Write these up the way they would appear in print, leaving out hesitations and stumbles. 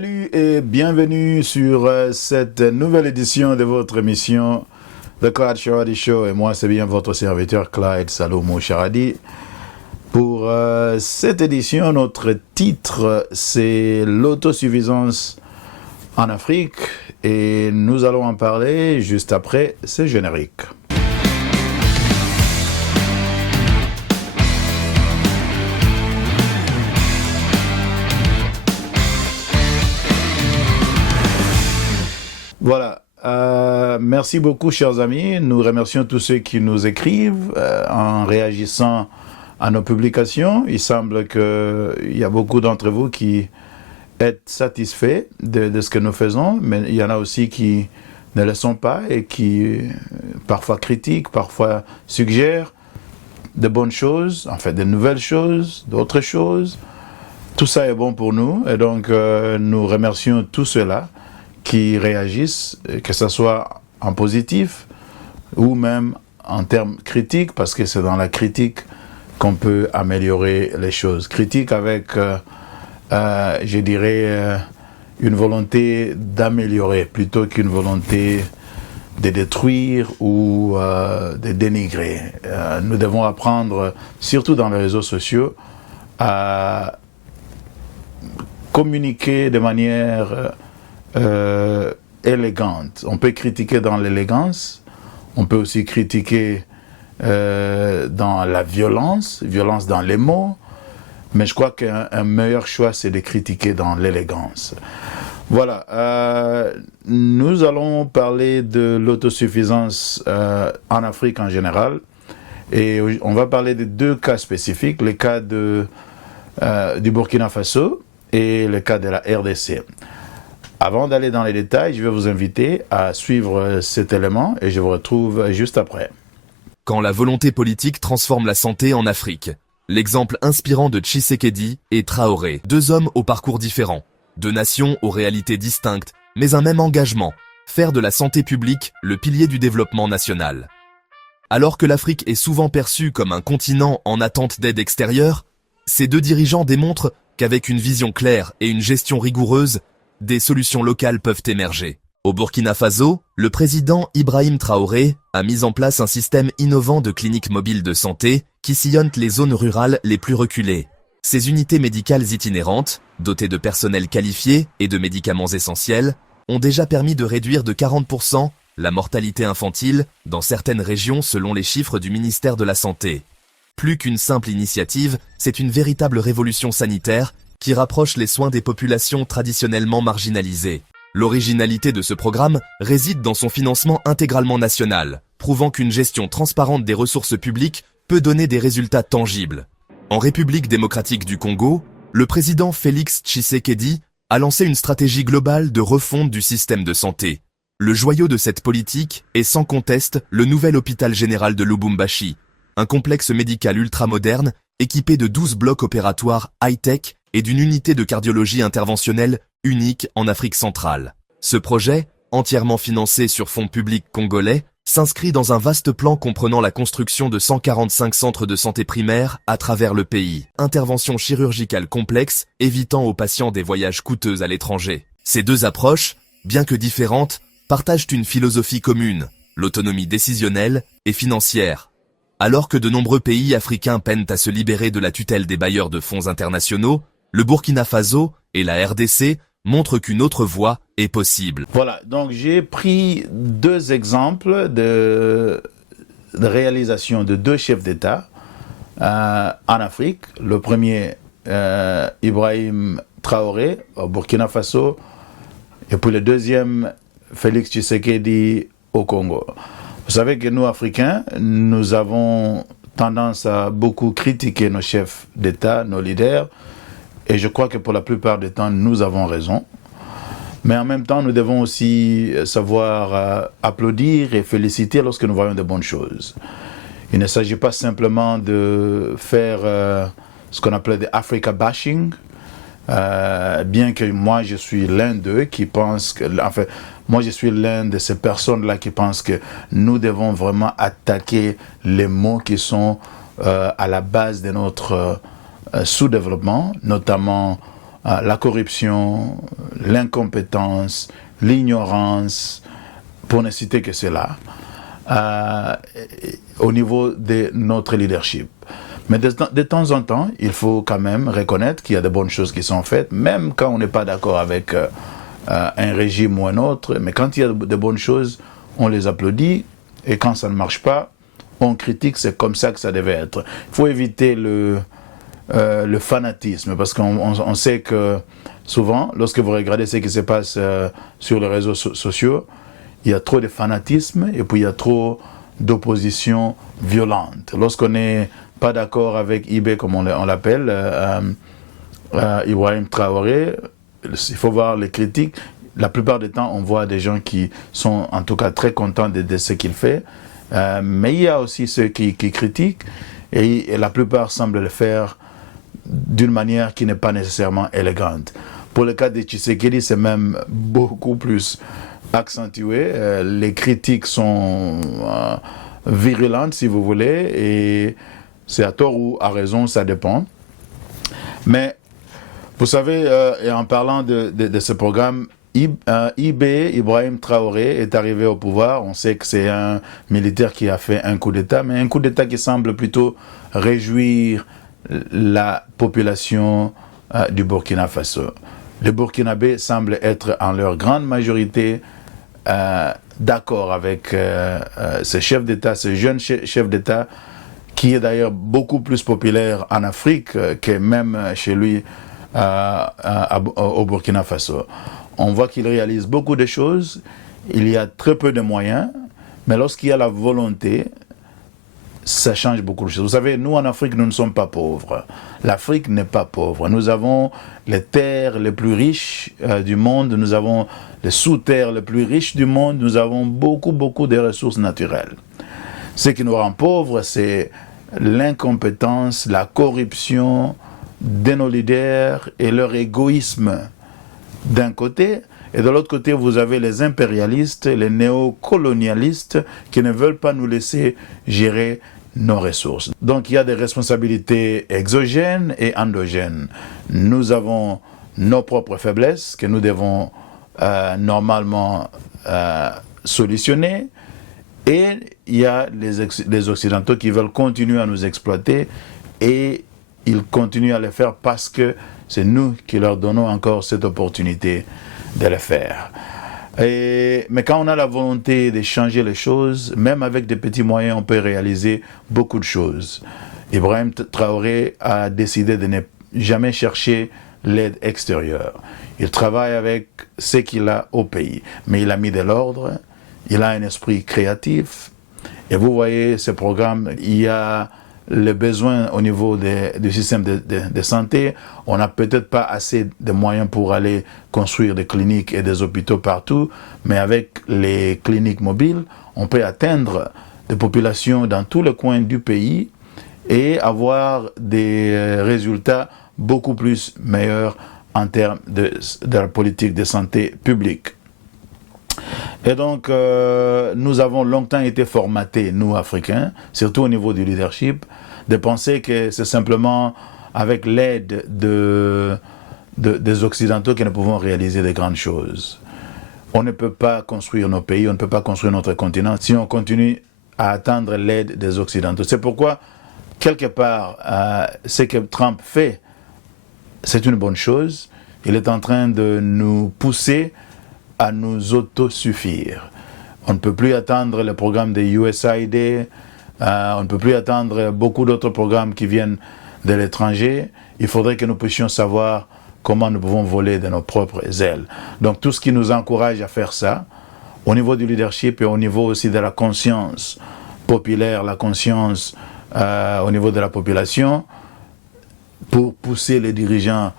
Salut et bienvenue sur cette nouvelle édition de votre émission The Clyde Charady Show. Et moi, c'est bien votre serviteur Clyde Salomo Charady. Pour cette édition, notre titre, c'est l'autosuffisance en Afrique. Et nous allons en parler juste après ce générique. Voilà. Merci beaucoup, chers amis. Nous remercions tous ceux qui nous écrivent en réagissant à nos publications. Il semble qu'il y a beaucoup d'entre vous qui êtes satisfaits de ce que nous faisons, mais il y en a aussi qui ne le sont pas et qui parfois critiquent, parfois suggèrent de bonnes choses, en fait de nouvelles choses, d'autres choses. Tout ça est bon pour nous et donc nous remercions tous ceux-là qui réagissent, que ce soit en positif ou même en termes critiques, parce que c'est dans la critique qu'on peut améliorer les choses. Critique avec, je dirais, une volonté d'améliorer plutôt qu'une volonté de détruire ou de dénigrer. Nous devons apprendre, surtout dans les réseaux sociaux, à communiquer de manière élégante. On peut critiquer dans l'élégance, on peut aussi critiquer dans la violence dans les mots, mais je crois qu'un meilleur choix, c'est de critiquer dans l'élégance. Voilà, nous allons parler de l'autosuffisance en Afrique en général, et on va parler de deux cas spécifiques, le cas du Burkina Faso et le cas de la RDC. Avant d'aller dans les détails, je vais vous inviter à suivre cet élément et je vous retrouve juste après. Quand la volonté politique transforme la santé en Afrique. L'exemple inspirant de Tshisekedi et Traoré, deux hommes au parcours différents, deux nations aux réalités distinctes, mais un même engagement, faire de la santé publique le pilier du développement national. Alors que l'Afrique est souvent perçue comme un continent en attente d'aide extérieure, ces deux dirigeants démontrent qu'avec une vision claire et une gestion rigoureuse, des solutions locales peuvent émerger. Au Burkina Faso, le président Ibrahim Traoré a mis en place un système innovant de cliniques mobiles de santé qui sillonnent les zones rurales les plus reculées. Ces unités médicales itinérantes, dotées de personnel qualifié et de médicaments essentiels, ont déjà permis de réduire de 40% la mortalité infantile dans certaines régions selon les chiffres du ministère de la Santé. Plus qu'une simple initiative, c'est une véritable révolution sanitaire qui rapproche les soins des populations traditionnellement marginalisées. L'originalité de ce programme réside dans son financement intégralement national, prouvant qu'une gestion transparente des ressources publiques peut donner des résultats tangibles. En République démocratique du Congo, le président Félix Tshisekedi a lancé une stratégie globale de refonte du système de santé. Le joyau de cette politique est sans conteste le nouvel hôpital général de Lubumbashi, un complexe médical ultramoderne équipé de 12 blocs opératoires high-tech et d'une unité de cardiologie interventionnelle unique en Afrique centrale. Ce projet, entièrement financé sur fonds publics congolais, s'inscrit dans un vaste plan comprenant la construction de 145 centres de santé primaires à travers le pays. Interventions chirurgicales complexes, évitant aux patients des voyages coûteux à l'étranger. Ces deux approches, bien que différentes, partagent une philosophie commune, l'autonomie décisionnelle et financière. Alors que de nombreux pays africains peinent à se libérer de la tutelle des bailleurs de fonds internationaux, le Burkina Faso et la RDC montrent qu'une autre voie est possible. Voilà, donc j'ai pris deux exemples de réalisation de deux chefs d'État en Afrique. Le premier, Ibrahim Traoré au Burkina Faso, et puis le deuxième, Félix Tshisekedi au Congo. Vous savez que nous, Africains, nous avons tendance à beaucoup critiquer nos chefs d'État, nos leaders, et je crois que pour la plupart du temps, nous avons raison. Mais en même temps, nous devons aussi savoir applaudir et féliciter lorsque nous voyons de bonnes choses. Il ne s'agit pas simplement de faire ce qu'on appelait de Africa bashing, bien que moi je suis l'un d'eux qui pense que, enfin, moi je suis l'un de ces personnes-là qui pensent que nous devons vraiment attaquer les maux qui sont à la base de notre sous-développement, notamment la corruption, l'incompétence, l'ignorance, pour ne citer que cela, au niveau de notre leadership. Mais de temps en temps, il faut quand même reconnaître qu'il y a de bonnes choses qui sont faites, même quand on n'est pas d'accord avec un régime ou un autre. Mais quand il y a de bonnes choses, on les applaudit. Et quand ça ne marche pas, on critique. C'est comme ça que ça devait être. Il faut éviter le fanatisme, parce qu'on sait que souvent, lorsque vous regardez ce qui se passe sur les réseaux sociaux, il y a trop de fanatisme et puis il y a trop d'opposition violente. Lorsqu'on n'est pas d'accord avec IB, comme on l'appelle, Ibrahim Traoré, il faut voir les critiques. La plupart du temps, on voit des gens qui sont en tout cas très contents de ce qu'il fait. Mais il y a aussi ceux qui critiquent et la plupart semblent le faire d'une manière qui n'est pas nécessairement élégante. Pour le cas de Tshisekedi, c'est même beaucoup plus accentué. Les critiques sont virulentes, si vous voulez, et c'est à tort ou à raison, ça dépend. Mais vous savez, et en parlant de ce programme, Ibrahim Traoré est arrivé au pouvoir. On sait que c'est un militaire qui a fait un coup d'État, mais un coup d'État qui semble plutôt réjouir la population du Burkina Faso. Les Burkinabés semblent être en leur grande majorité d'accord avec ce chef d'État, ce jeune chef d'État, qui est d'ailleurs beaucoup plus populaire en Afrique que même chez lui au Burkina Faso. On voit qu'il réalise beaucoup de choses, il y a très peu de moyens, mais lorsqu'il y a la volonté, ça change beaucoup de choses. Vous savez, nous en Afrique, nous ne sommes pas pauvres. L'Afrique n'est pas pauvre. Nous avons les terres les plus riches du monde, nous avons les sous-terres les plus riches du monde, nous avons beaucoup de ressources naturelles. Ce qui nous rend pauvres, c'est l'incompétence, la corruption de nos leaders et leur égoïsme d'un côté, et de l'autre côté, vous avez les impérialistes, les néocolonialistes qui ne veulent pas nous laisser gérer nos ressources. Donc il y a des responsabilités exogènes et endogènes. Nous avons nos propres faiblesses que nous devons normalement solutionner, et il y a les Occidentaux qui veulent continuer à nous exploiter, et ils continuent à le faire parce que c'est nous qui leur donnons encore cette opportunité de le faire. Mais quand on a la volonté de changer les choses, même avec des petits moyens, on peut réaliser beaucoup de choses. Ibrahim Traoré a décidé de ne jamais chercher l'aide extérieure. Il travaille avec ce qu'il a au pays, mais il a mis de l'ordre, il a un esprit créatif, et vous voyez ce programme, il y a le besoin au niveau du système de santé. On n'a peut-être pas assez de moyens pour aller construire des cliniques et des hôpitaux partout, mais avec les cliniques mobiles, on peut atteindre des populations dans tous les coins du pays et avoir des résultats beaucoup plus meilleurs en termes de la politique de santé publique. Et donc, nous avons longtemps été formatés, nous, Africains, surtout au niveau du leadership, de penser que c'est simplement avec l'aide des Occidentaux que nous pouvons réaliser de grandes choses. On ne peut pas construire nos pays, on ne peut pas construire notre continent si on continue à attendre l'aide des Occidentaux. C'est pourquoi, quelque part, ce que Trump fait, c'est une bonne chose. Il est en train de nous pousser à nous autosuffire. On ne peut plus attendre le programme de USAID, on ne peut plus attendre beaucoup d'autres programmes qui viennent de l'étranger. Il faudrait que nous puissions savoir comment nous pouvons voler de nos propres ailes. Donc tout ce qui nous encourage à faire ça, au niveau du leadership et au niveau aussi de la conscience populaire, la conscience au niveau de la population, pour pousser les dirigeants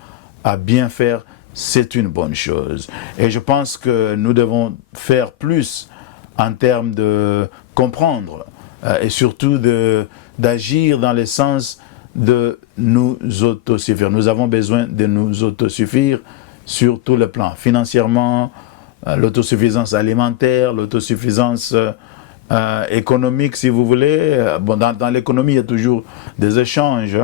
à bien faire, c'est une bonne chose. Et je pense que nous devons faire plus en termes de comprendre et surtout d'agir dans le sens de nous autosuffire. Nous avons besoin de nous autosuffire sur tous les plans. Financièrement, l'autosuffisance alimentaire, l'autosuffisance économique, si vous voulez. Bon, dans l'économie, il y a toujours des échanges,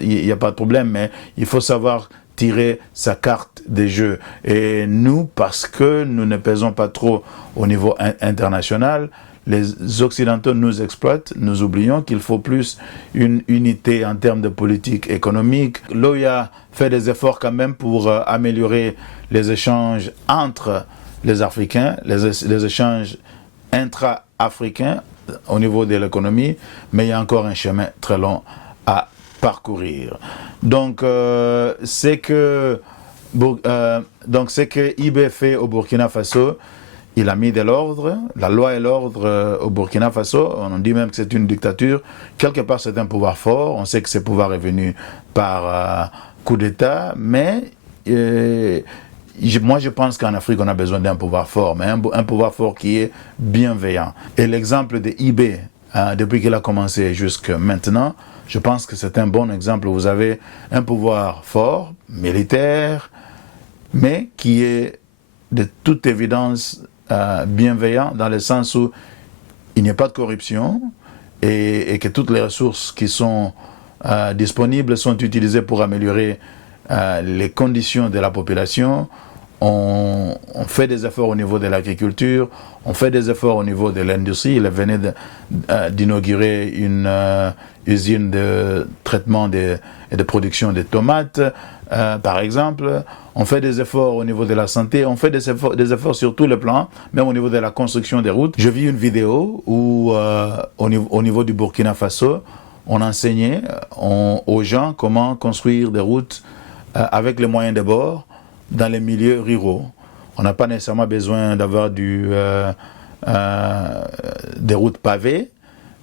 il n'y a pas de problème, mais il faut savoir tirer sa carte des jeux. Et nous, parce que nous ne pesons pas trop au niveau international, les Occidentaux nous exploitent, nous oublions qu'il faut plus une unité en termes de politique économique. L'OIA fait des efforts quand même pour améliorer les échanges entre les Africains, les échanges intra-africains au niveau de l'économie, mais il y a encore un chemin très long à parcourir. Donc, c'est que IB fait au Burkina Faso. Il a mis de l'ordre, la loi et l'ordre au Burkina Faso. On dit même que c'est une dictature. Quelque part, c'est un pouvoir fort. On sait que ce pouvoir est venu par coup d'État. Mais moi, je pense qu'en Afrique, on a besoin d'un pouvoir fort, mais un pouvoir fort qui est bienveillant. Et l'exemple de IB, depuis qu'il a commencé jusqu'à maintenant, je pense que c'est un bon exemple. Vous avez un pouvoir fort, militaire, mais qui est de toute évidence bienveillant dans le sens où il n'y a pas de corruption et que toutes les ressources qui sont disponibles sont utilisées pour améliorer les conditions de la population. On fait des efforts au niveau de l'agriculture, on fait des efforts au niveau de l'industrie. Il venait d'inaugurer une usine de traitement et de production de tomates, par exemple. On fait des efforts au niveau de la santé, on fait des efforts sur tous les plans, même au niveau de la construction des routes. Je vis une vidéo où, au niveau du Burkina Faso, on enseignait aux gens comment construire des routes avec les moyens de bord dans les milieux ruraux. On n'a pas nécessairement besoin d'avoir des routes pavées,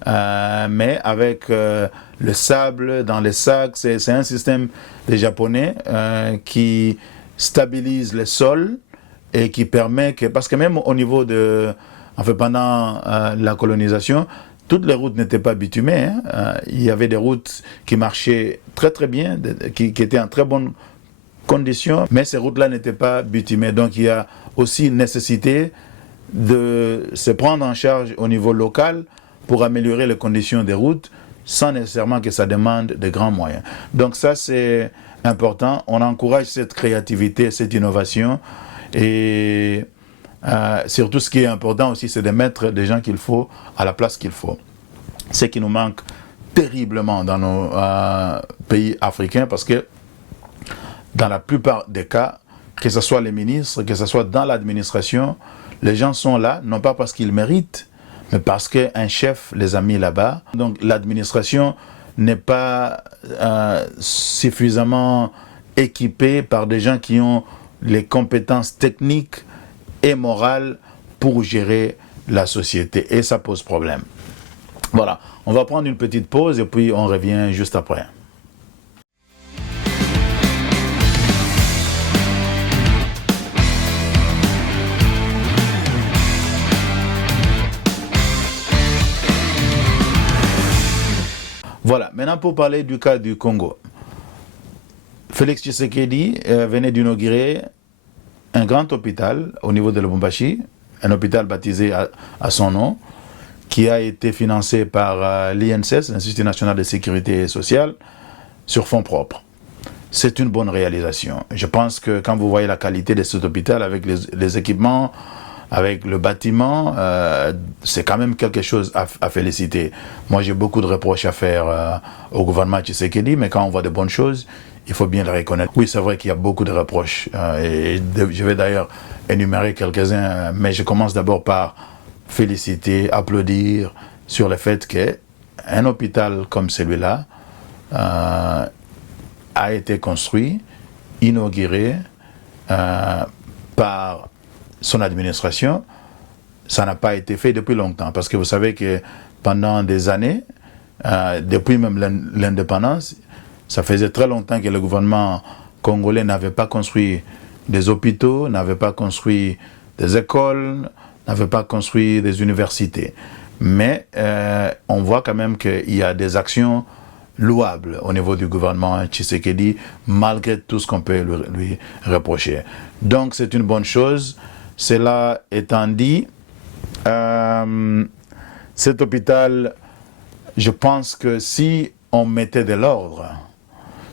mais avec le sable dans les sacs. C'est un système des Japonais qui stabilise les sols et qui permet que, parce que même au niveau pendant la colonisation, toutes les routes n'étaient pas bitumées. Il y avait des routes qui marchaient très très bien, qui étaient en très bonne conditions, mais ces routes-là n'étaient pas bitumées. Donc il y a aussi nécessité de se prendre en charge au niveau local pour améliorer les conditions des routes, sans nécessairement que ça demande de grands moyens. Donc ça, c'est important. On encourage cette créativité, cette innovation. Et surtout, ce qui est important aussi, c'est de mettre des gens qu'il faut à la place qu'il faut. Ce qui nous manque terriblement dans nos pays africains, parce que dans la plupart des cas, que ce soit les ministres, que ce soit dans l'administration, les gens sont là, non pas parce qu'ils méritent, mais parce qu'un chef les a mis là-bas. Donc l'administration n'est pas suffisamment équipée par des gens qui ont les compétences techniques et morales pour gérer la société. Et ça pose problème. Voilà, on va prendre une petite pause et puis on revient juste après. Voilà, maintenant pour parler du cas du Congo. Félix Tshisekedi venait d'inaugurer un grand hôpital au niveau de Lubumbashi, un hôpital baptisé à son nom, qui a été financé par l'INSS, l'Institut national de sécurité sociale, sur fonds propres. C'est une bonne réalisation. Je pense que quand vous voyez la qualité de cet hôpital avec les équipements, avec le bâtiment, c'est quand même quelque chose à féliciter. Moi, j'ai beaucoup de reproches à faire au gouvernement Tshisekedi, mais quand on voit de bonnes choses, il faut bien le reconnaître. Oui, c'est vrai qu'il y a beaucoup de reproches, et je vais d'ailleurs énumérer quelques-uns, mais je commence d'abord par féliciter, applaudir sur le fait qu'un hôpital comme celui-là a été construit, inauguré par son administration. Ça n'a pas été fait depuis longtemps, parce que vous savez que pendant des années, depuis même l'indépendance, ça faisait très longtemps que le gouvernement congolais n'avait pas construit des hôpitaux, n'avait pas construit des écoles, n'avait pas construit des universités. Mais on voit quand même qu'il y a des actions louables au niveau du gouvernement Tshisekedi, malgré tout ce qu'on peut lui reprocher. Donc c'est une bonne chose. Cela étant dit, cet hôpital, je pense que si on mettait de l'ordre,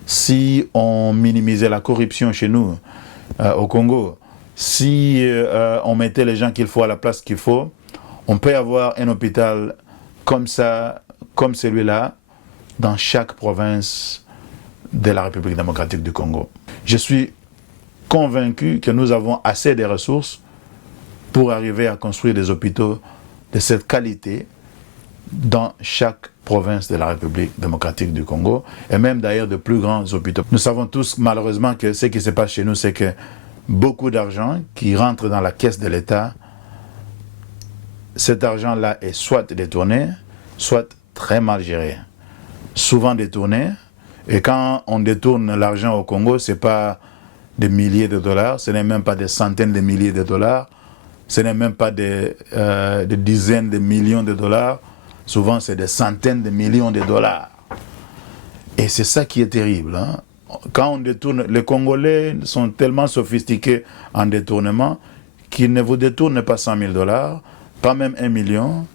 si on minimisait la corruption chez nous, au Congo, si on mettait les gens qu'il faut à la place qu'il faut, on peut avoir un hôpital comme ça, comme celui-là, dans chaque province de la République démocratique du Congo. Je suis convaincu que nous avons assez de ressources pour arriver à construire des hôpitaux de cette qualité dans chaque province de la République démocratique du Congo, et même d'ailleurs de plus grands hôpitaux. Nous savons tous malheureusement que ce qui se passe chez nous, c'est que beaucoup d'argent qui rentre dans la caisse de l'État, cet argent-là est soit détourné, soit très mal géré. Souvent détourné, et quand on détourne l'argent au Congo, ce n'est pas des milliers de dollars, ce n'est même pas des centaines de milliers de dollars, ce n'est même pas des dizaines de millions de dollars, souvent c'est des centaines de millions de dollars. Et c'est ça qui est terrible. Hein? Quand on détourne, les Congolais sont tellement sophistiqués en détournement qu'ils ne vous détournent pas 100 000 dollars, pas même 1 million.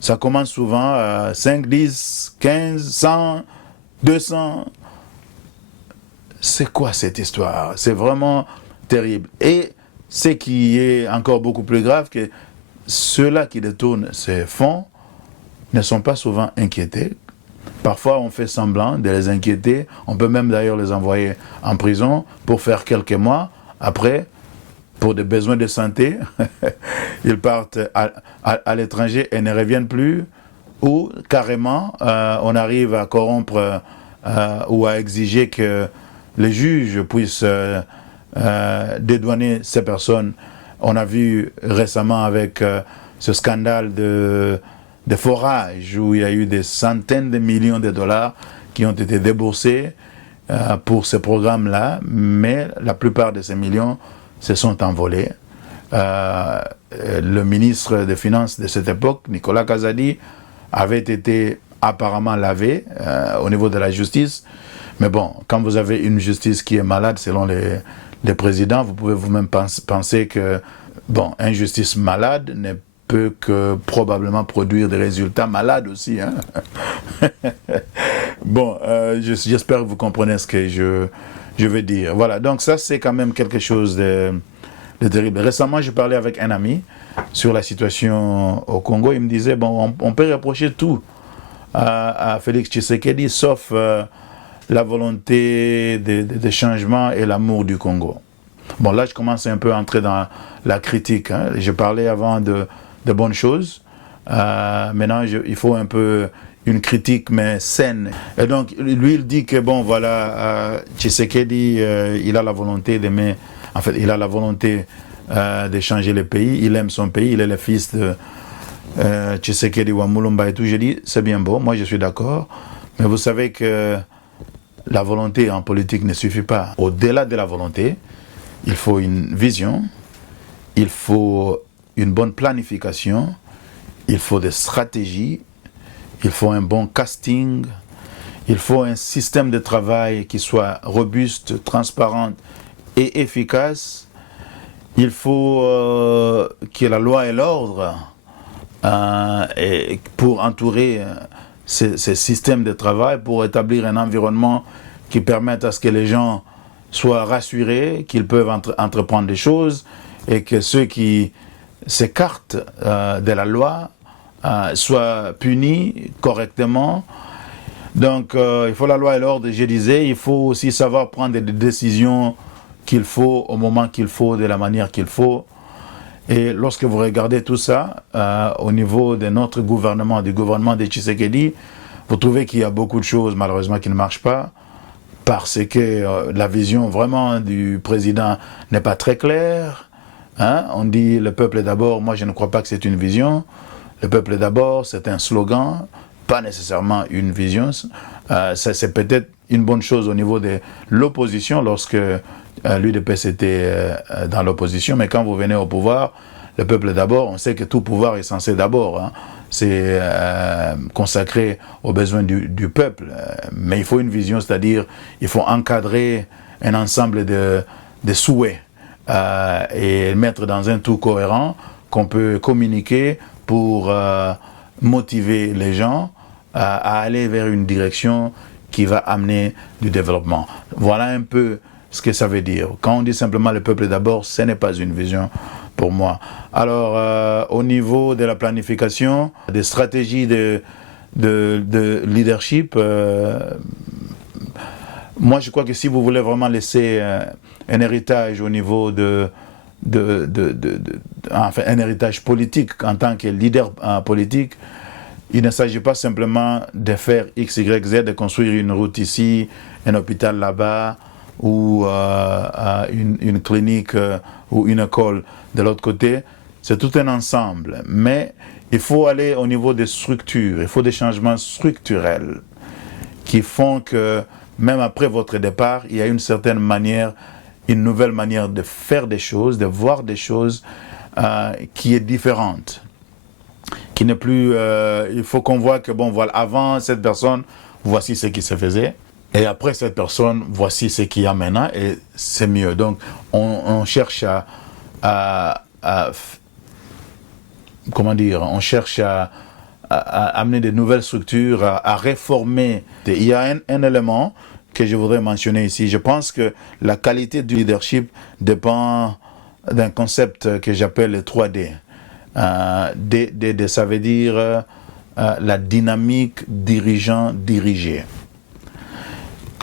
Ça commence souvent à 5, 10, 15, 100, 200. C'est quoi cette histoire? C'est vraiment terrible. Et ce qui est encore beaucoup plus grave, que ceux-là qui détournent ces fonds ne sont pas souvent inquiétés. Parfois, on fait semblant de les inquiéter. On peut même d'ailleurs les envoyer en prison pour faire quelques mois. Après, pour des besoins de santé, ils partent à l'étranger et ne reviennent plus. Ou carrément, on arrive à corrompre ou à exiger que les juges puissent dédouaner ces personnes. On a vu récemment avec ce scandale de forage où il y a eu des centaines de millions de dollars qui ont été déboursés pour ce programme-là, mais la plupart de ces millions se sont envolés. Le ministre des Finances de cette époque, Nicolas Kazadi, avait été apparemment lavé au niveau de la justice. Mais bon, quand vous avez une justice qui est malade selon les présidents, vous pouvez vous-même penser que, bon, une justice malade ne peut que probablement produire des résultats malades aussi. Hein? Bon, j'espère que vous comprenez ce que je veux dire. Voilà, donc ça c'est quand même quelque chose de terrible. Récemment, je parlais avec un ami sur la situation au Congo. Il me disait, bon, on peut reprocher tout à Félix Tshisekedi, sauf la volonté de changement et l'amour du Congo. Bon, là, je commence un peu à entrer dans la critique. Hein. Je parlais avant de bonnes choses. Maintenant, il faut un peu une critique, mais saine. Et donc, lui, il dit que, bon, voilà, Tshisekedi, il a la volonté d'aimer, en fait, il a la volonté de changer le pays. Il aime son pays. Il est le fils de Tshisekedi Wamulumba et tout. Je dis, c'est bien beau, moi, je suis d'accord. Mais vous savez que la volonté en politique ne suffit pas. Au-delà de la volonté, il faut une vision, il faut une bonne planification, il faut des stratégies, il faut un bon casting, il faut un système de travail qui soit robuste, transparent et efficace. Il faut qu'il y ait la loi et l'ordre pour entourer ces systèmes de travail, pour établir un environnement qui permette à ce que les gens soient rassurés, qu'ils peuvent entreprendre des choses et que ceux qui s'écartent de la loi soient punis correctement. Donc il faut la loi et l'ordre, je disais, il faut aussi savoir prendre des décisions qu'il faut au moment qu'il faut, de la manière qu'il faut. Et lorsque vous regardez tout ça, au niveau de notre gouvernement, du gouvernement de Tshisekedi, vous trouvez qu'il y a beaucoup de choses malheureusement qui ne marchent pas, parce que la vision vraiment du président n'est pas très claire. Hein? On dit le peuple d'abord, moi je ne crois pas que c'est une vision. Le peuple d'abord, c'est un slogan, pas nécessairement une vision. C'est peut-être une bonne chose au niveau de l'opposition lorsque l'UDPS était dans l'opposition, mais quand vous venez au pouvoir, le peuple d'abord, on sait que tout pouvoir est censé d'abord, hein, c'est consacré aux besoins du peuple, mais il faut une vision, c'est-à-dire il faut encadrer un ensemble de souhaits et mettre dans un tout cohérent qu'on peut communiquer pour motiver les gens à aller vers une direction qui va amener du développement. Voilà un peu ce que ça veut dire. Quand on dit simplement le peuple d'abord, ce n'est pas une vision pour moi. Alors, au niveau de la planification, des stratégies de leadership, moi je crois que si vous voulez vraiment laisser un héritage au niveau enfin, un héritage politique en tant que leader politique, il ne s'agit pas simplement de faire X, Y, Z, de construire une route ici, un hôpital là-bas, ou une clinique ou une école de l'autre côté. C'est tout un ensemble. Mais il faut aller au niveau des structures. Il faut des changements structurels qui font que même après votre départ, il y a une certaine manière, une nouvelle manière de faire des choses, de voir des choses qui est différente. Qui n'est plus... il faut qu'on voit que, bon, voilà, avant cette personne, voici ce qui se faisait. Et après cette personne, voici ce qu'il y a maintenant, et c'est mieux. Donc, on cherche comment dire, on cherche à amener de nouvelles structures, à réformer. Il y a un élément que je voudrais mentionner ici. Je pense que la qualité du leadership dépend d'un concept que j'appelle le 3D. Ça veut dire la dynamique dirigeant-dirigé.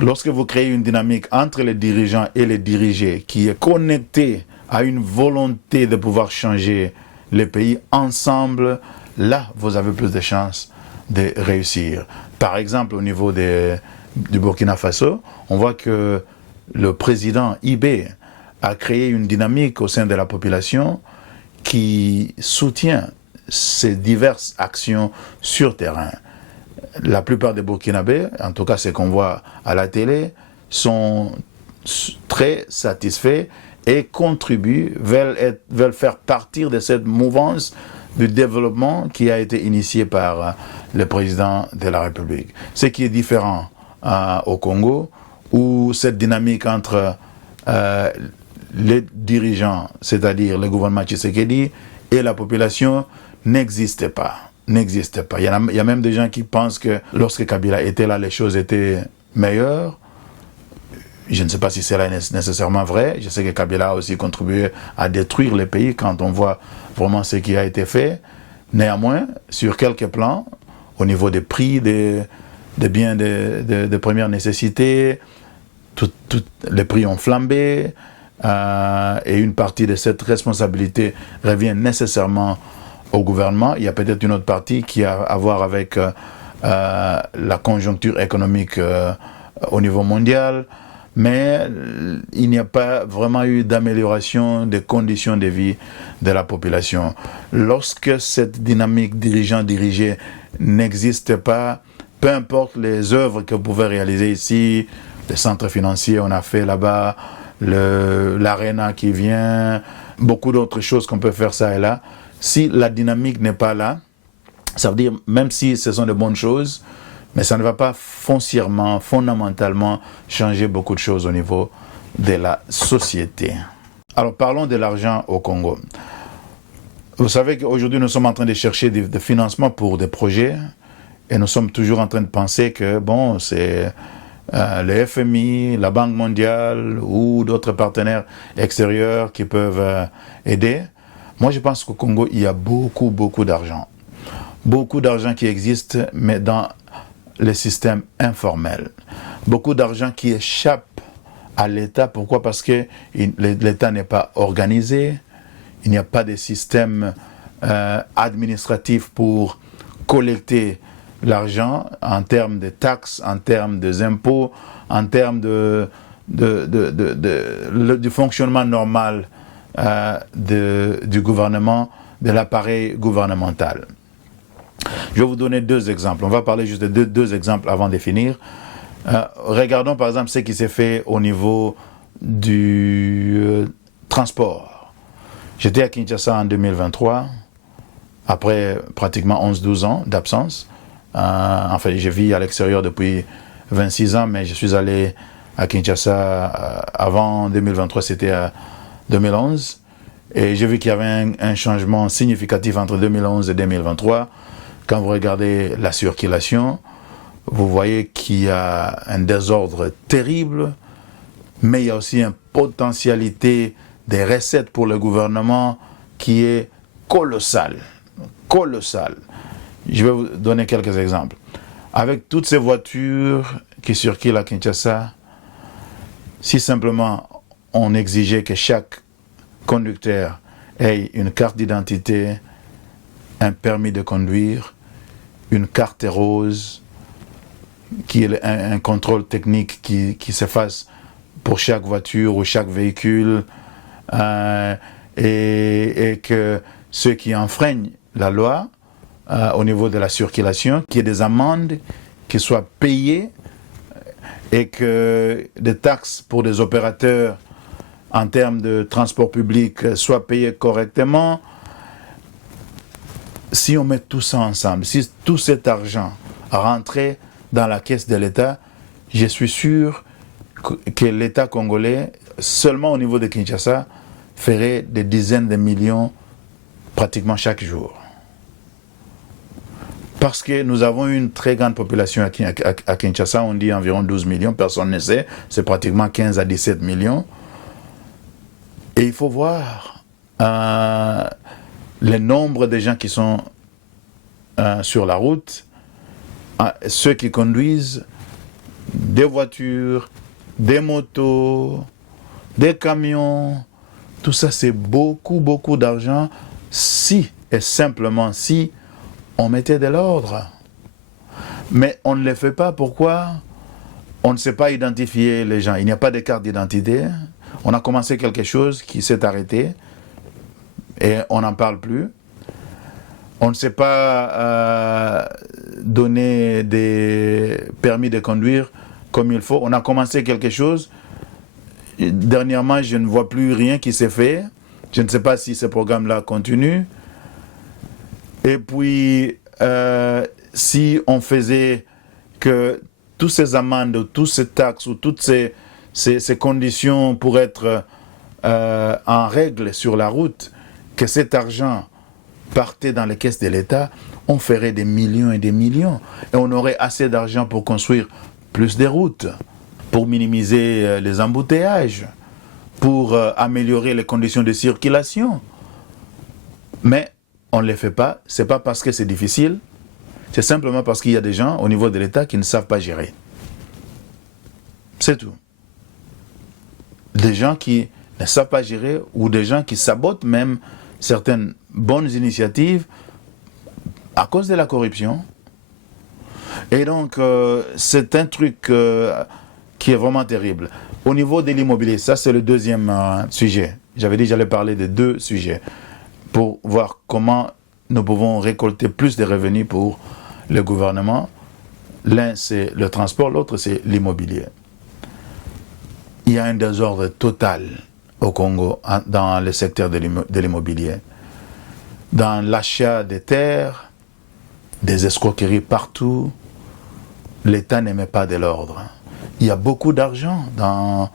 Lorsque vous créez une dynamique entre les dirigeants et les dirigés qui est connectée à une volonté de pouvoir changer les pays ensemble, là, vous avez plus de chances de réussir. Par exemple, au niveau du Burkina Faso, on voit que le président Ibé a créé une dynamique au sein de la population qui soutient ces diverses actions sur terrain. La plupart des Burkinabés, en tout cas ce qu'on voit à la télé, sont très satisfaits et contribuent, veulent faire partie de cette mouvance du développement qui a été initiée par le président de la République. Ce qui est différent au Congo, où cette dynamique entre les dirigeants, c'est-à-dire le gouvernement Tshisekedi, et la population n'existe pas. N'existe pas. Il y a même des gens qui pensent que lorsque Kabila était là, les choses étaient meilleures. Je ne sais pas si c'est nécessairement vrai. Je sais que Kabila a aussi contribué à détruire le pays quand on voit vraiment ce qui a été fait. Néanmoins, sur quelques plans, au niveau des prix des biens de première nécessité, les prix ont flambé et une partie de cette responsabilité revient nécessairement au gouvernement. Il y a peut-être une autre partie qui a à voir avec la conjoncture économique au niveau mondial, mais il n'y a pas vraiment eu d'amélioration des conditions de vie de la population. Lorsque cette dynamique dirigeant-dirigé n'existe pas, peu importe les œuvres que vous pouvez réaliser ici, les centres financiers on a fait là-bas, l'aréna qui vient, beaucoup d'autres choses qu'on peut faire ça et là, si la dynamique n'est pas là, ça veut dire, même si ce sont de bonnes choses, mais ça ne va pas foncièrement, fondamentalement changer beaucoup de choses au niveau de la société. Alors parlons de l'argent au Congo. Vous savez qu'aujourd'hui nous sommes en train de chercher des financements pour des projets et nous sommes toujours en train de penser que bon, c'est le FMI, la Banque mondiale ou d'autres partenaires extérieurs qui peuvent aider. Moi je pense qu'au Congo il y a beaucoup d'argent. Beaucoup d'argent qui existe, mais dans les systèmes informels. Beaucoup d'argent qui échappe à l'État. Pourquoi? Parce que l'État n'est pas organisé. Il n'y a pas de système administratif pour collecter l'argent en termes de taxes, en termes d'impôts, en termes du fonctionnement normal du gouvernement, de l'appareil gouvernemental. Je vais vous donner deux exemples. On va parler juste de deux exemples avant de finir. Regardons par exemple ce qui s'est fait au niveau du transport. J'étais à Kinshasa en 2023, après pratiquement 11-12 ans d'absence. Enfin, je vis à l'extérieur depuis 26 ans, mais je suis allé à Kinshasa avant 2023, c'était 2011. Et j'ai vu qu'il y avait un changement significatif entre 2011 et 2023. Quand vous regardez la circulation, vous voyez qu'il y a un désordre terrible, mais il y a aussi une potentialité des recettes pour le gouvernement qui est colossale. Colossale. Je vais vous donner quelques exemples. Avec toutes ces voitures qui circulent à Kinshasa, si simplement on exigeait que chaque conducteur ait une carte d'identité, un permis de conduire, une carte rose, qu'il y ait un contrôle technique qui se fasse pour chaque voiture ou chaque véhicule, et que ceux qui enfreignent la loi au niveau de la circulation, qu'il y ait des amendes qui soient payées et que des taxes pour des opérateurs en termes de transport public soient payées correctement. Si on met tout ça ensemble, si tout cet argent rentrait dans la caisse de l'État, je suis sûr que l'État congolais, seulement au niveau de Kinshasa, ferait des dizaines de millions pratiquement chaque jour. Parce que nous avons une très grande population à Kinshasa, on dit environ 12 millions, personne ne sait, c'est pratiquement 15 à 17 millions. Et il faut voir le nombre de gens qui sont sur la route, ceux qui conduisent des voitures, des motos, des camions, tout ça c'est beaucoup, beaucoup d'argent si et simplement si on mettait de l'ordre. Mais on ne le fait pas. Pourquoi? On ne sait pas identifier les gens. Il n'y a pas de carte d'identité. On a commencé quelque chose qui s'est arrêté et on n'en parle plus. On ne sait pas donner des permis de conduire comme il faut. On a commencé quelque chose. Dernièrement, je ne vois plus rien qui s'est fait. Je ne sais pas si ce programme-là continue. Et puis, si on faisait que toutes ces amendes, toutes ces taxes ou toutes ces conditions pour être en règle sur la route, que cet argent partait dans les caisses de l'État, on ferait des millions et des millions. Et on aurait assez d'argent pour construire plus de routes, pour minimiser les embouteillages, pour améliorer les conditions de circulation. Mais on ne les fait pas, ce n'est pas parce que c'est difficile, c'est simplement parce qu'il y a des gens au niveau de l'État qui ne savent pas gérer. C'est tout. Des gens qui ne savent pas gérer ou des gens qui sabotent même certaines bonnes initiatives à cause de la corruption. Et donc, c'est un truc qui est vraiment terrible. Au niveau de l'immobilier, ça c'est le deuxième sujet. J'avais dit que j'allais parler de deux sujets pour voir comment nous pouvons récolter plus de revenus pour le gouvernement. L'un, c'est le transport, l'autre, c'est l'immobilier. Il y a un désordre total au Congo dans le secteur de l'immobilier. Dans l'achat des terres, des escroqueries partout, l'État n'aimait pas de l'ordre. Il y a beaucoup d'argent dans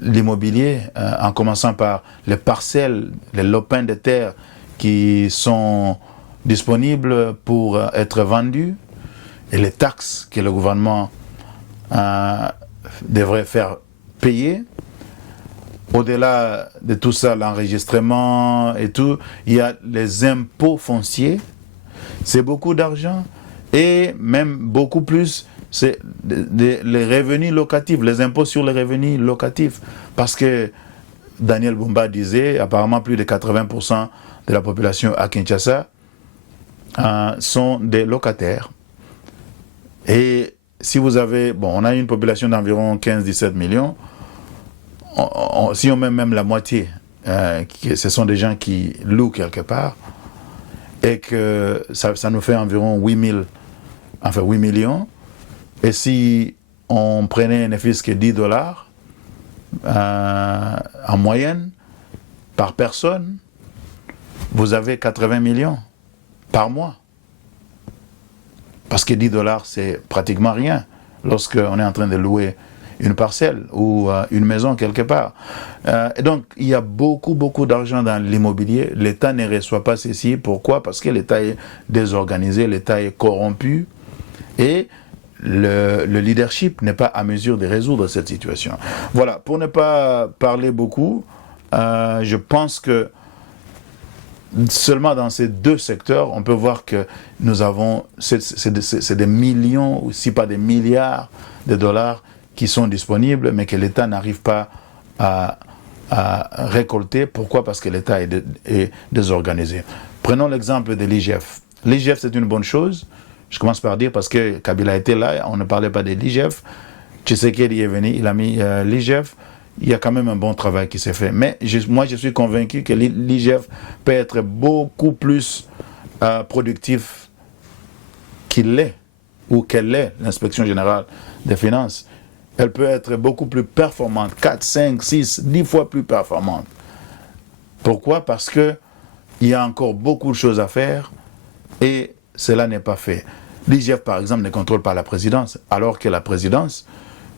l'immobilier, en commençant par les parcelles, les lopins de terre qui sont disponibles pour être vendus et les taxes que le gouvernement devrait faire payer. Au-delà de tout ça, l'enregistrement et tout, il y a les impôts fonciers, c'est beaucoup d'argent, et même beaucoup plus, c'est les revenus locatifs, les impôts sur les revenus locatifs. Parce que Daniel Bumba disait, apparemment plus de 80% de la population à Kinshasa sont des locataires. Et si vous avez, on a une population d'environ 15-17 millions, si on met même la moitié, ce sont des gens qui louent quelque part, et que ça nous fait environ 8 millions, et si on prenait ne fût-ce que $10 en moyenne par personne, vous avez 80 millions par mois. Parce que $10, c'est pratiquement rien lorsqu'on est en train de louer une parcelle ou une maison quelque part. Et donc, il y a beaucoup, beaucoup d'argent dans l'immobilier. L'État ne reçoit pas ceci. Pourquoi? Parce que l'État est désorganisé, l'État est corrompu. Et le leadership n'est pas à mesure de résoudre cette situation. Voilà, pour ne pas parler beaucoup, je pense que seulement dans ces deux secteurs, on peut voir que nous avons, c'est des millions, ou si pas des milliards de dollars qui sont disponibles, mais que l'État n'arrive pas à récolter. Pourquoi? Parce que l'État est désorganisé. Prenons l'exemple de l'IGF. L'IGF, c'est une bonne chose. Je commence par dire, parce que Kabila était là, on ne parlait pas de l'IGF. Tshisekedi est venu, il a mis l'IGF. Il y a quand même un bon travail qui s'est fait. Mais moi, je suis convaincu que l'IGF peut être beaucoup plus productif qu'il l'est, ou qu'elle l'est, l'inspection générale des finances. Elle peut être beaucoup plus performante, 4, 5, 6, 10 fois plus performante. Pourquoi? Parce qu'il y a encore beaucoup de choses à faire et cela n'est pas fait. L'IGF, par exemple, ne contrôle pas la présidence, alors que la présidence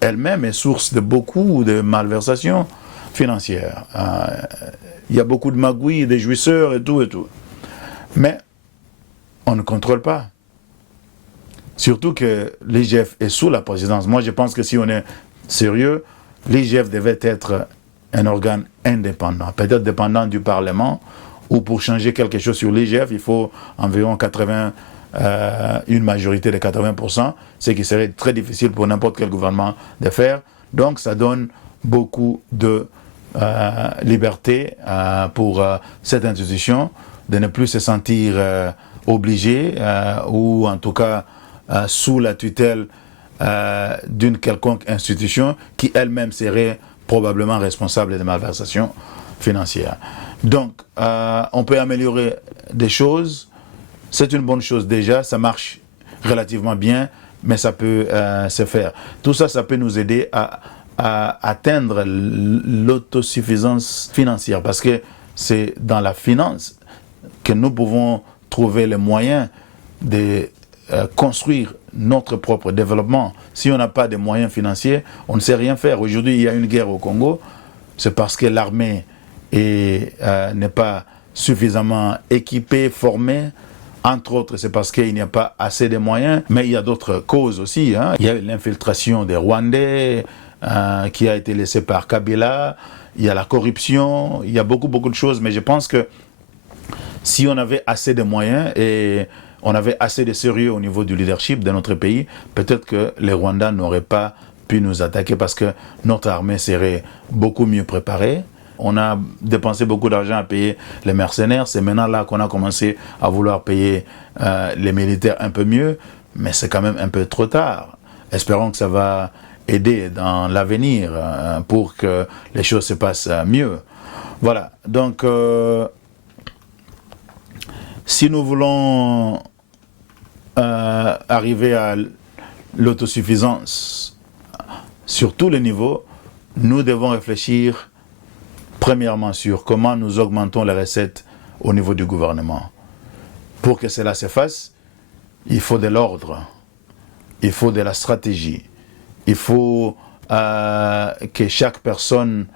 elle-même est source de beaucoup de malversations financières. Il y a beaucoup de magouilles, des jouisseurs et tout et tout. Mais on ne contrôle pas. Surtout que l'IGF est sous la présidence. Moi, je pense que si on est sérieux, l'IGF devait être un organe indépendant, peut-être dépendant du Parlement, ou pour changer quelque chose sur l'IGF, il faut environ une majorité de 80%, ce qui serait très difficile pour n'importe quel gouvernement de faire. Donc ça donne beaucoup de liberté pour cette institution de ne plus se sentir obligée ou en tout cas sous la tutelle d'une quelconque institution qui elle-même serait probablement responsable des malversations financières. Donc on peut améliorer des choses. C'est une bonne chose déjà, ça marche relativement bien, mais ça peut se faire. Tout ça, ça peut nous aider à atteindre l'autosuffisance financière, parce que c'est dans la finance que nous pouvons trouver les moyens de construire notre propre développement. Si on n'a pas de moyens financiers, on ne sait rien faire. Aujourd'hui, il y a une guerre au Congo, c'est parce que l'armée n'est pas suffisamment équipée, formée. Entre autres, c'est parce qu'il n'y a pas assez de moyens, mais il y a d'autres causes aussi. Il y a l'infiltration des Rwandais qui a été laissée par Kabila, il y a la corruption, il y a beaucoup de choses, mais je pense que si on avait assez de moyens et on avait assez de sérieux au niveau du leadership de notre pays, peut-être que les Rwandais n'auraient pas pu nous attaquer parce que notre armée serait beaucoup mieux préparée. On a dépensé beaucoup d'argent à payer les mercenaires. C'est maintenant là qu'on a commencé à vouloir payer les militaires un peu mieux, mais c'est quand même un peu trop tard. Espérons que ça va aider dans l'avenir pour que les choses se passent mieux. Voilà, donc si nous voulons arriver à l'autosuffisance sur tous les niveaux, nous devons réfléchir premièrement sur comment nous augmentons les recettes au niveau du gouvernement. Pour que cela se fasse, il faut de l'ordre, il faut de la stratégie, il faut que chaque personne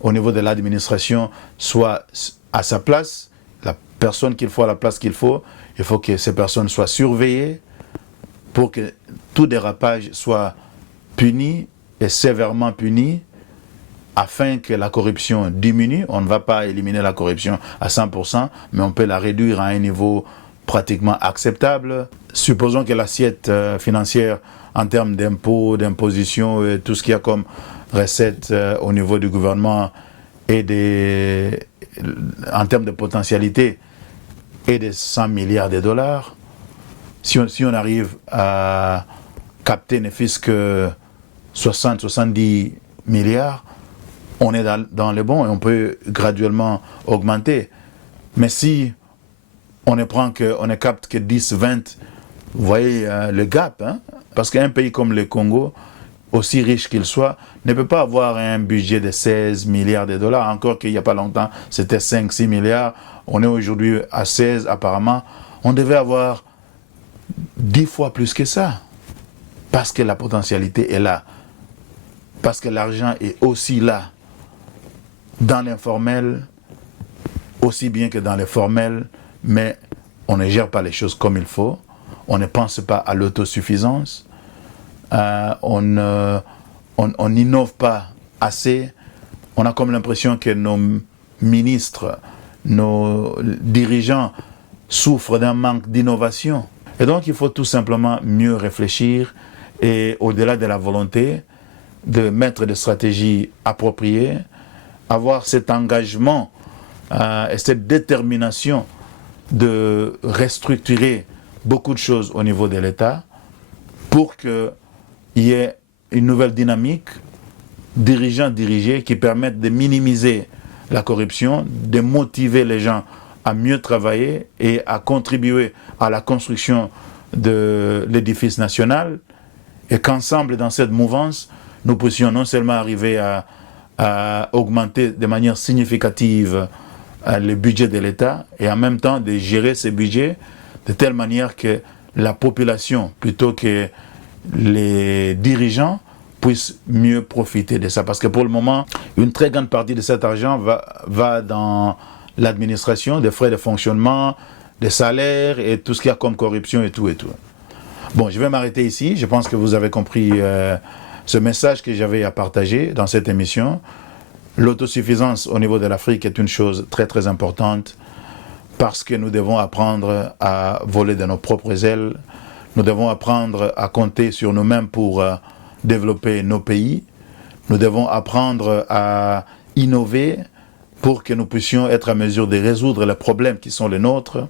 au niveau de l'administration soit à sa place, la personne qu'il faut à la place qu'il faut. Il faut que ces personnes soient surveillées pour que tout dérapage soit puni et sévèrement puni, afin que la corruption diminue. On ne va pas éliminer la corruption à 100%, mais on peut la réduire à un niveau pratiquement acceptable. Supposons que l'assiette financière en termes d'impôts, d'impositions, et tout ce qu'il y a comme recettes au niveau du gouvernement et en termes de potentialité et de 100 milliards de dollars. Si on arrive à capter ne fût-ce que 60-70 milliards, on est dans le bon et on peut graduellement augmenter. Mais si on ne capte que 10-20, vous voyez le gap, parce qu'un pays comme le Congo, aussi riche qu'il soit, ne peut pas avoir un budget de 16 milliards de dollars, encore qu'il n'y a pas longtemps, c'était 5-6 milliards, on est aujourd'hui à 16 apparemment. On devait avoir 10 fois plus que ça, parce que la potentialité est là, parce que l'argent est aussi là, dans l'informel, aussi bien que dans le formel, mais on ne gère pas les choses comme il faut, on ne pense pas à l'autosuffisance. on n'innove pas assez. On a comme l'impression que nos ministres, nos dirigeants souffrent d'un manque d'innovation. Et donc il faut tout simplement mieux réfléchir et au-delà de la volonté de mettre des stratégies appropriées, avoir cet engagement et cette détermination de restructurer beaucoup de choses au niveau de l'État pour qu'il y ait une nouvelle dynamique, dirigeants-dirigés, qui permettent de minimiser la corruption, de motiver les gens à mieux travailler et à contribuer à la construction de l'édifice national, et qu'ensemble, dans cette mouvance, nous puissions non seulement arriver à augmenter de manière significative le budget de l'État, et en même temps de gérer ce budget de telle manière que la population, plutôt que les dirigeants, puissent mieux profiter de ça. Parce que pour le moment, une très grande partie de cet argent va dans l'administration, des frais de fonctionnement, des salaires et tout ce qu'il y a comme corruption et tout et tout. Bon, je vais m'arrêter ici. Je pense que vous avez compris ce message que j'avais à partager dans cette émission. L'autosuffisance au niveau de l'Afrique est une chose très très importante parce que nous devons apprendre à voler de nos propres ailes. Nous devons apprendre à compter sur nous-mêmes pour développer nos pays. Nous devons apprendre à innover pour que nous puissions être à mesure de résoudre les problèmes qui sont les nôtres.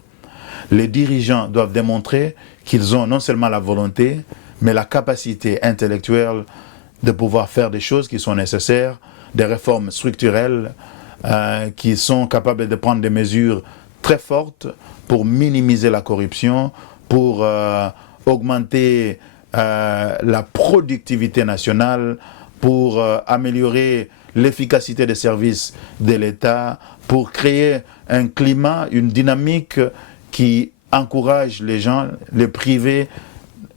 Les dirigeants doivent démontrer qu'ils ont non seulement la volonté, mais la capacité intellectuelle de pouvoir faire des choses qui sont nécessaires, des réformes structurelles qui sont capables de prendre des mesures très fortes pour minimiser la corruption, pour augmenter la productivité nationale, pour améliorer l'efficacité des services de l'État, pour créer un climat, une dynamique qui encourage les gens, les privés,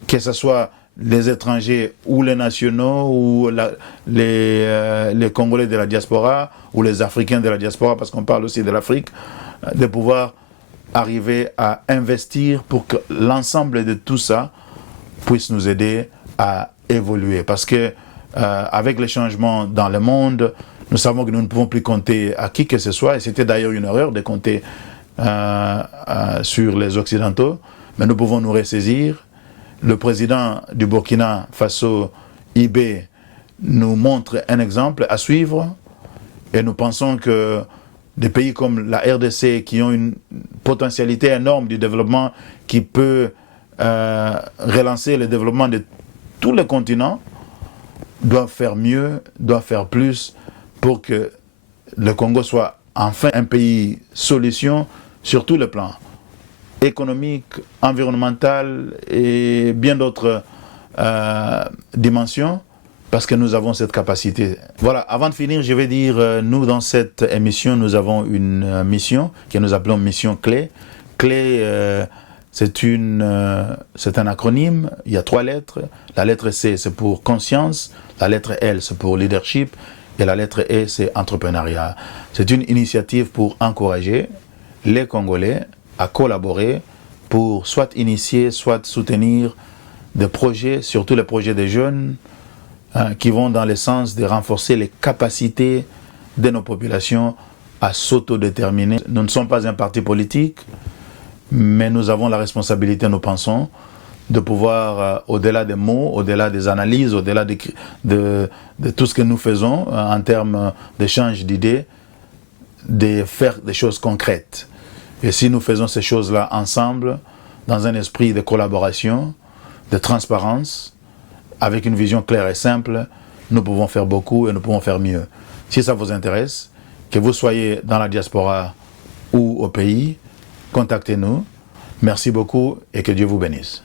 que ce soit les étrangers ou les nationaux ou les Congolais de la diaspora ou les Africains de la diaspora, parce qu'on parle aussi de l'Afrique, de pouvoir arriver à investir pour que l'ensemble de tout ça puisse nous aider à évoluer. Parce que avec les changements dans le monde, nous savons que nous ne pouvons plus compter à qui que ce soit, et c'était d'ailleurs une erreur de compter sur les Occidentaux, mais nous pouvons nous ressaisir. Le président du Burkina Faso, Ibé, nous montre un exemple à suivre, et nous pensons que des pays comme la RDC, qui ont une potentialité énorme du développement, qui peut relancer le développement de tous les continents, doivent faire mieux, doivent faire plus pour que le Congo soit enfin un pays solution sur tous les plans, économique, environnemental et bien d'autres dimensions, parce que nous avons cette capacité. Voilà, avant de finir, je vais dire, nous dans cette émission, nous avons une mission que nous appelons mission clé. Clé, c'est un acronyme, il y a 3 lettres. La lettre C, c'est pour conscience, la lettre L, c'est pour leadership, et la lettre E, c'est entrepreneuriat. C'est une initiative pour encourager les Congolais à collaborer pour soit initier, soit soutenir des projets, surtout les projets des jeunes, qui vont dans le sens de renforcer les capacités de nos populations à s'autodéterminer. Nous ne sommes pas un parti politique, mais nous avons la responsabilité, nous pensons, de pouvoir, au-delà des mots, au-delà des analyses, au-delà de tout ce que nous faisons en termes d'échange d'idées, de faire des choses concrètes. Et si nous faisons ces choses-là ensemble, dans un esprit de collaboration, de transparence, avec une vision claire et simple, nous pouvons faire beaucoup et nous pouvons faire mieux. Si ça vous intéresse, que vous soyez dans la diaspora ou au pays, contactez-nous. Merci beaucoup et que Dieu vous bénisse.